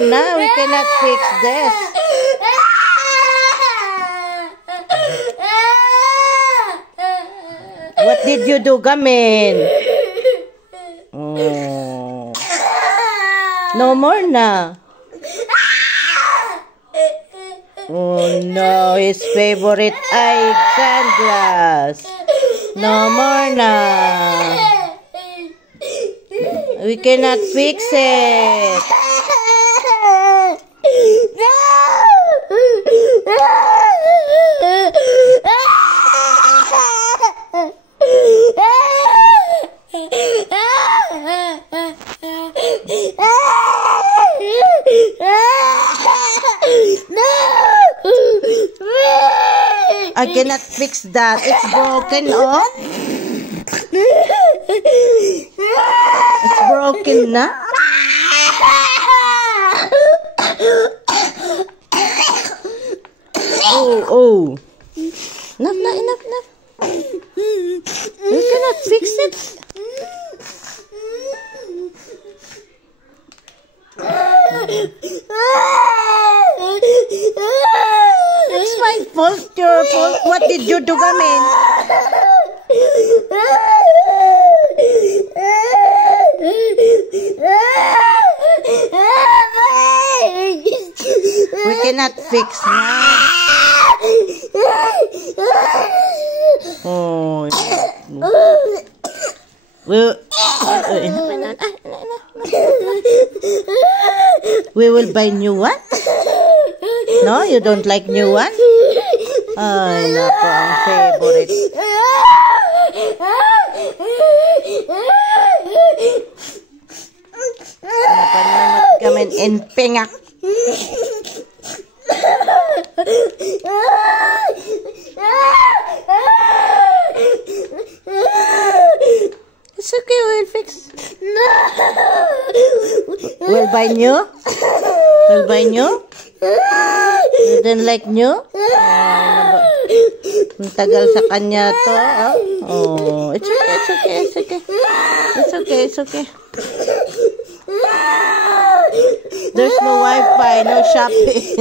on na. We cannot fix this. What did you do, Gamin? Oh. No more na. Oh no, his favorite eye sunglass. No more na. We cannot fix it. I cannot fix that. It's broken, oh. It's broken na. Oh. Enough. You cannot fix it. It's my fault, your fault. What did you do, Gamin? We cannot fix now. Oh. We will buy new one. No, you don't like new one? Ay, nako, ang favorite. Napanamat kami in pingak. It's okay, we'll fix. We'll buy new? We'll buy new? You don't like new? Ang tagal sa kanya to. Oh, it's okay. There's no Wi-Fi, no shopping.